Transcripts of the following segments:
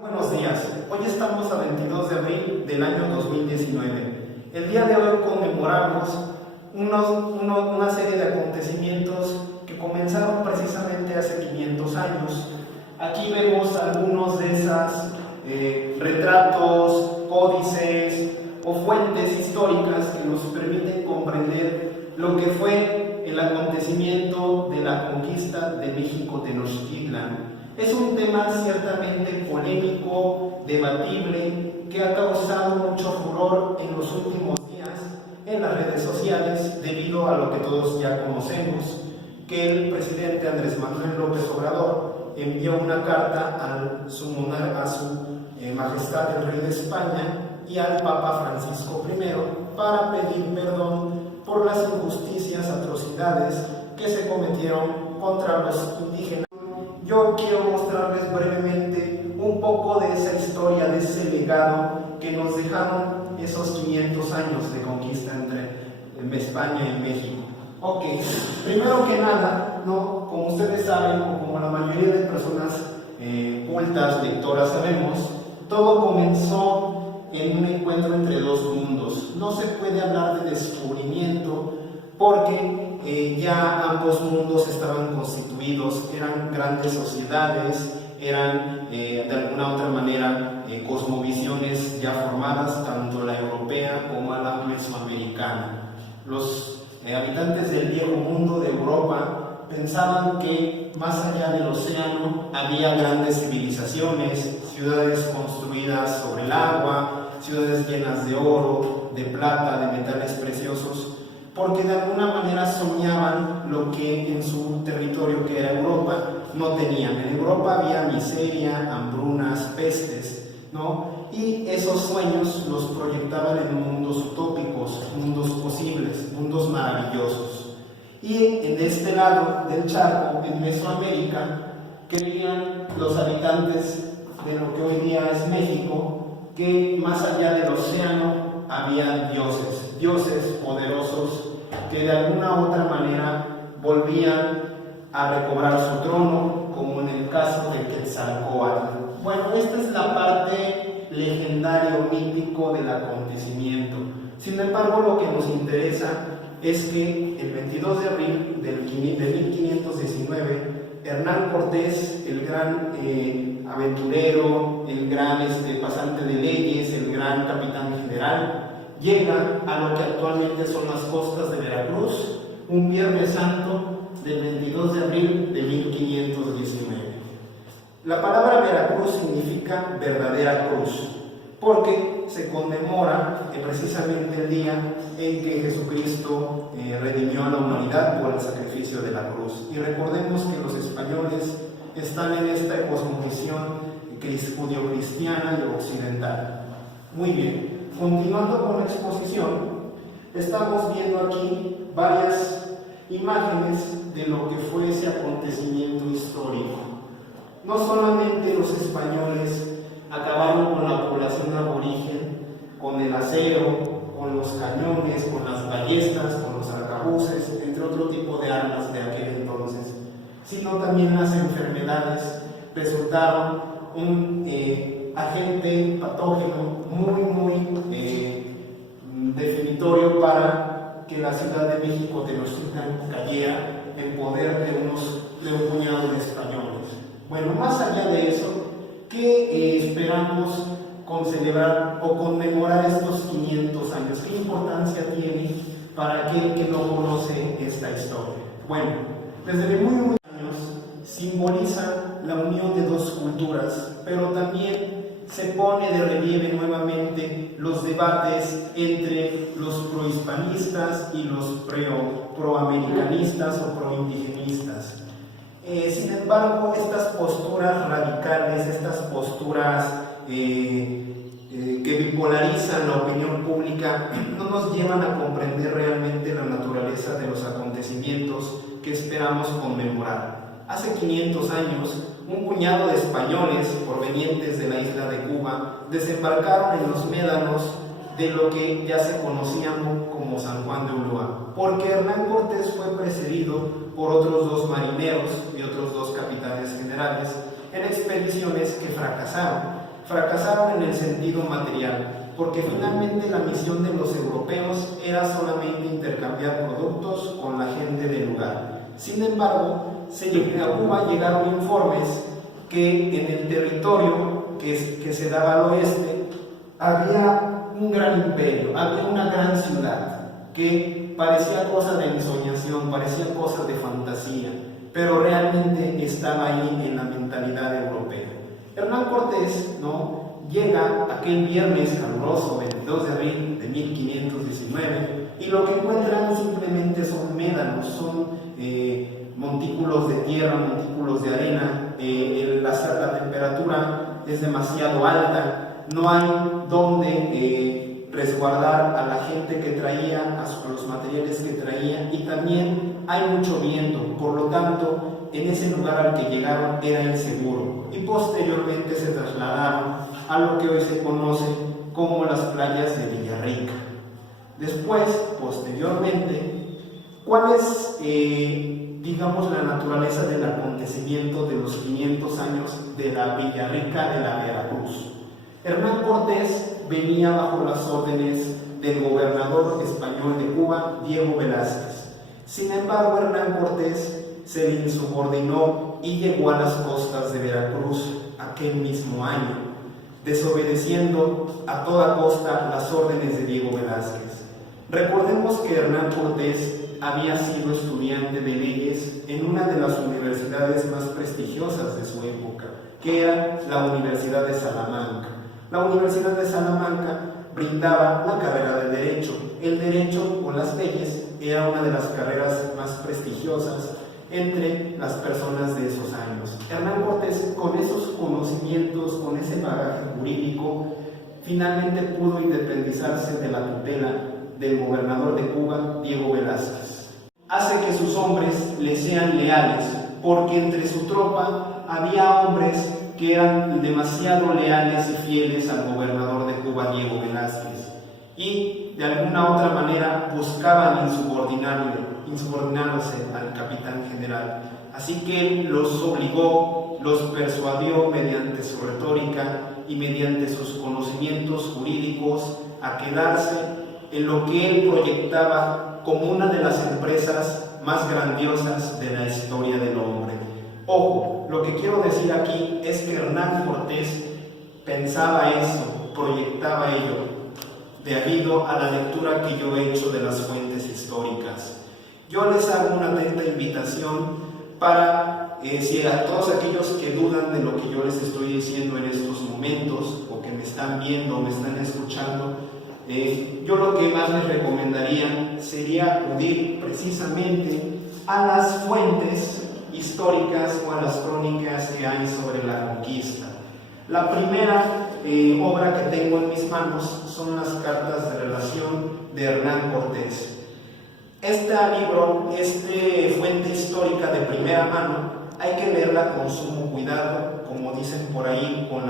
Buenos días, hoy estamos a 22 de abril del año 2019. El día de hoy conmemoramos una serie de acontecimientos que comenzaron precisamente hace 500 años. Aquí vemos algunos de esos retratos, códices o fuentes históricas que nos permiten comprender lo que fue el acontecimiento de la conquista de México Tenochtitlan. Es un tema ciertamente polémico, debatible, que ha causado mucho furor en los últimos días en las redes sociales debido a lo que todos ya conocemos, que el presidente Andrés Manuel López Obrador envió una carta a su majestad el rey de España y al Papa Francisco I para pedir perdón por las injusticias, atrocidades que se cometieron contra los indígenas. Yo quiero mostrarles brevemente un poco de esa historia, de ese legado que nos dejaron esos 500 años de conquista entre España y México. Ok, primero que nada, como ustedes saben, o como la mayoría de personas cultas, lectoras sabemos, todo comenzó en un encuentro entre dos mundos. No se puede hablar de descubrimiento porque ya ambos mundos estaban constituidos, eran grandes sociedades, eran de alguna otra manera cosmovisiones ya formadas, tanto la europea como la mesoamericana. Los habitantes del viejo mundo de Europa pensaban que más allá del océano había grandes civilizaciones, ciudades construidas sobre el agua, ciudades llenas de oro, de plata, de metales preciosos, porque de alguna manera soñaban lo que en su territorio, que era Europa, no tenían. En Europa había miseria, hambrunas, pestes, y esos sueños los proyectaban en mundos utópicos, mundos posibles, mundos maravillosos. Y en este lado del charco, en Mesoamérica, creían los habitantes de lo que hoy día es México, que más allá del océano había dioses poderosos que de alguna u otra manera volvían a recobrar su trono, como en el caso de Quetzalcóatl. Bueno, esta es la parte legendaria o mítico del acontecimiento. Sin embargo, lo que nos interesa es que el 22 de abril de 1519, Hernán Cortés, el gran aventurero, el gran pasante de leyes, el gran capitán general, llega a lo que actualmente son las costas de Veracruz, un Viernes Santo del 22 de abril de 1519. La palabra Veracruz significa verdadera cruz, porque se conmemora precisamente el día en que Jesucristo redimió a la humanidad por el sacrificio de la cruz. Y recordemos que los españoles están en esta cosmovisión judío-cristiana y occidental. Muy bien, continuando con la exposición, estamos viendo aquí varias imágenes de lo que fue ese acontecimiento histórico. No solamente los españoles acabaron con la población aborigen, con el acero, con los cañones, con las ballestas, con los arcabuces, entre otro tipo de armas de aquel entonces, sino también las enfermedades resultaron un agente patógeno muy definitorio para que la Ciudad de México Tenochtitlan cayera en poder de un puñado de españoles. Bueno, más allá de eso, ¿qué esperamos con celebrar o conmemorar estos 500 años? ¿Qué importancia tiene para aquel que no conoce esta historia? Bueno, desde muy años simboliza la unión de dos culturas, pero también se pone de relieve nuevamente los debates entre los prohispanistas y los proamericanistas o proindigenistas. Sin embargo, estas posturas radicales, estas posturas que bipolarizan la opinión pública, no nos llevan a comprender realmente la naturaleza de los acontecimientos que esperamos conmemorar. Hace 500 años, un puñado de españoles provenientes de la isla de Cuba desembarcaron en los médanos de lo que ya se conocía como San Juan de Ulúa, porque Hernán Cortés fue precedido por otros dos marineros y otros dos capitanes generales en expediciones que fracasaron. Fracasaron en el sentido material, porque finalmente la misión de los europeos era solamente intercambiar productos con la gente del lugar. Sin embargo, a Cuba llegaron informes que en el territorio que se daba al oeste había un gran imperio, había una gran ciudad que parecía cosa de ensoñación, parecía cosa de fantasía, pero realmente estaba ahí en la mentalidad europea. Hernán Cortés, ¿no?, llega aquel viernes caluroso, 22 de abril de 1519, y lo que encuentran simplemente son médanos, son montículos de tierra, montículos de arena. La temperatura es demasiado alta, no hay donde resguardar a la gente que traía, a los materiales que traía, y también hay mucho viento, por lo tanto en ese lugar al que llegaron era inseguro, y posteriormente se trasladaron a lo que hoy se conoce como las playas de Villarrica. Después, posteriormente, ¿cuál es, digamos, la naturaleza del acontecimiento de los 500 años de la Villarrica de la Veracruz? Hernán Cortés venía bajo las órdenes del gobernador español de Cuba, Diego Velázquez. Sin embargo, Hernán Cortés se le insubordinó y llegó a las costas de Veracruz aquel mismo año, desobedeciendo a toda costa las órdenes de Diego Velázquez. Recordemos que Hernán Cortés había sido estudiante de leyes en una de las universidades más prestigiosas de su época, que era la Universidad de Salamanca. La Universidad de Salamanca brindaba la carrera de Derecho. El Derecho o las leyes era una de las carreras más prestigiosas entre las personas de esos años. Hernán Cortés, con esos conocimientos, con ese bagaje jurídico, finalmente pudo independizarse de la tutela del gobernador de Cuba, Diego Velázquez. Hace que sus hombres le sean leales, porque entre su tropa había hombres que eran demasiado leales y fieles al gobernador de Cuba, Diego Velázquez, y de alguna otra manera buscaban insubordinándose al capitán general. Así que él los obligó, los persuadió mediante su retórica y mediante sus conocimientos jurídicos a quedarse en lo que él proyectaba como una de las empresas más grandiosas de la historia del hombre. Ojo, lo que quiero decir aquí es que Hernán Cortés pensaba eso, proyectaba ello, debido a la lectura que yo he hecho de las fuentes históricas. Yo les hago una atenta invitación para, si a todos aquellos que dudan de lo que yo les estoy diciendo en estos momentos, o que me están viendo o me están escuchando, yo lo que más les recomendaría sería acudir precisamente a las fuentes históricas o a las crónicas que hay sobre la conquista. La primera obra que tengo en mis manos son las cartas de relación de Hernán Cortés. Este libro, fuente histórica de primera mano, hay que leerla con sumo cuidado, como dicen por ahí, con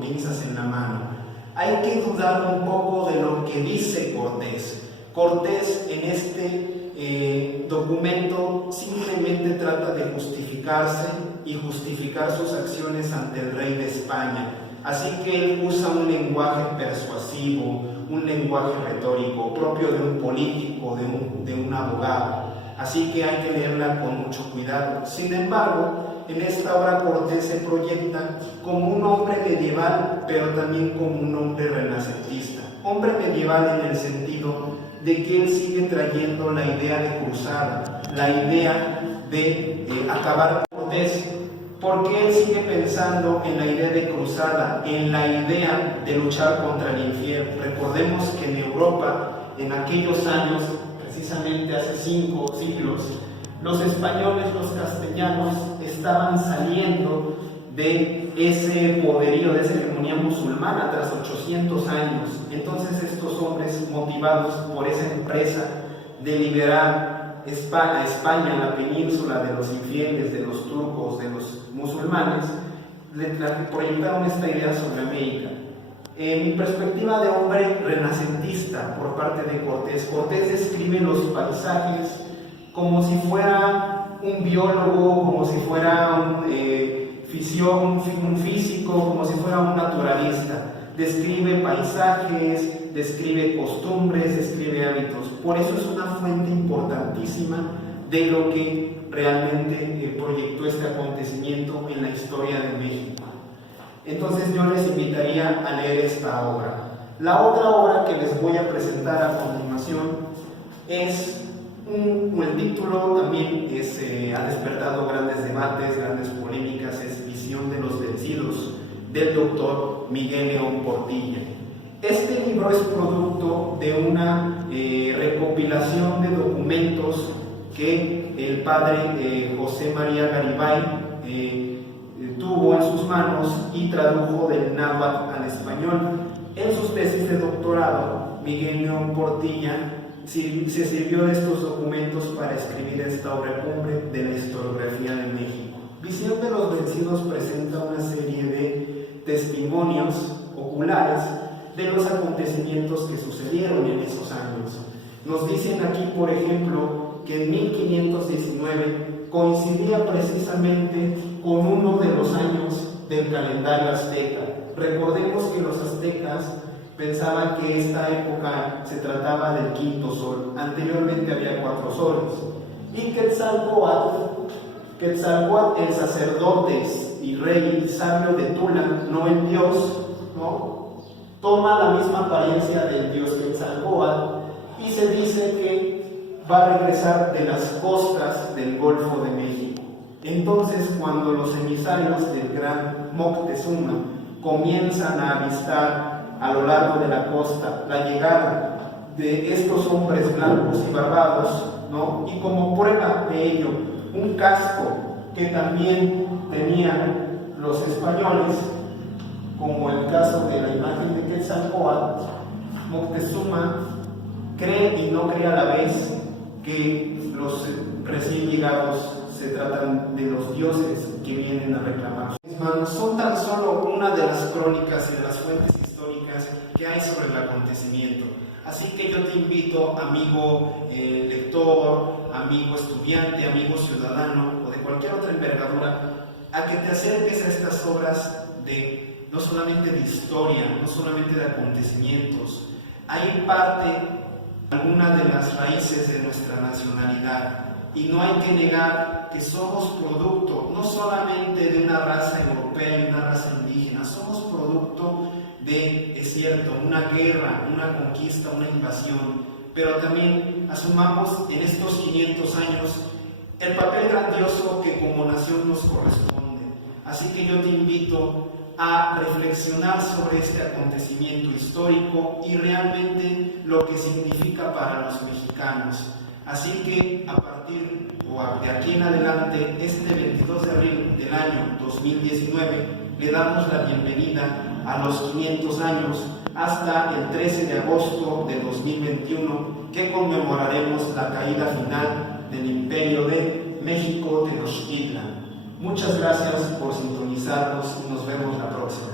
pinzas en la mano. Hay que dudar un poco de lo que dice Cortés. Cortés en este documento simplemente trata de justificarse y justificar sus acciones ante el rey de España. Así que él usa un lenguaje persuasivo, un lenguaje retórico propio de un político, de un abogado. Así que hay que leerla con mucho cuidado. Sin embargo, en esta obra Cortés se proyecta como un hombre medieval, pero también como un hombre renacentista. Hombre medieval en el sentido de que él sigue trayendo la idea de cruzada, la idea de acabar con Cortés, porque él sigue pensando en la idea de cruzada, en la idea de luchar contra el infierno. Recordemos que en Europa, en aquellos años, precisamente hace 5 siglos, los españoles, los castellanos, estaban saliendo de ese poderío, de esa hegemonía musulmana tras 800 años. Entonces estos hombres, motivados por esa empresa de liberar España, la península de los infieles, de los turcos, de los musulmanes, proyectaron esta idea sobre América. Mi perspectiva de hombre renacentista por parte de Cortés, Cortés describe los paisajes como si fuera un biólogo, como si fuera un un físico, como si fuera un naturalista. Describe paisajes, describe costumbres, describe hábitos. Por eso es una fuente importantísima de lo que realmente proyectó este acontecimiento en la historia de México. Entonces yo les invitaría a leer esta obra. La otra obra que les voy a presentar a continuación es el título también ha despertado grandes debates, grandes polémicas, es Visión de los Vencidos, del doctor Miguel León Portilla. Este libro es producto de una recopilación de documentos que el padre José María Garibay tuvo en sus manos y tradujo del náhuatl al español. En sus tesis de doctorado, Miguel León Portilla se sirvió de estos documentos para escribir esta obra cumbre de la historiografía de México. Visión de los Vencidos presenta una serie de testimonios oculares de los acontecimientos que sucedieron en esos años. Nos dicen aquí, por ejemplo, que en 1519 coincidía precisamente con uno de los años del calendario azteca. Recordemos que los aztecas pensaban que esta época se trataba del quinto sol. Anteriormente había 4 soles. Y Quetzalcóatl, el sacerdote y rey sabio de Tula, no el dios, ¿no?, toma la misma apariencia del dios Quetzalcóatl y se dice que va a regresar de las costas del Golfo de México. Entonces, cuando los emisarios del gran Moctezuma comienzan a avistar a lo largo de la costa la llegada de estos hombres blancos y barbados, ¿no?, y como prueba de ello, un casco que también tenían los españoles, como el caso de la imagen de Quetzalcóatl, Moctezuma cree y no cree a la vez que los recién llegados se tratan de los dioses que vienen a reclamar. Son tan solo una de las crónicas y de las fuentes históricas que hay sobre el acontecimiento. Así que yo te invito, amigo lector, amigo estudiante, amigo ciudadano o de cualquier otra envergadura, a que te acerques a estas obras no solamente de historia, no solamente de acontecimientos. Hay parte, alguna de las raíces de nuestra nacionalidad, y no hay que negar que somos producto no solamente de una raza europea y una raza indígena, somos producto de, es cierto, una guerra, una conquista, una invasión, pero también asumamos en estos 500 años el papel grandioso que como nación nos corresponde. Así que yo te invito a reflexionar sobre este acontecimiento histórico y realmente lo que significa para los mexicanos. Así que a partir de aquí en adelante, este 22 de abril del año 2019, le damos la bienvenida a los 500 años hasta el 13 de agosto de 2021, que conmemoraremos la caída final del Imperio de México Tenochtitlan. Muchas gracias por sintonizarnos y nos vemos la próxima.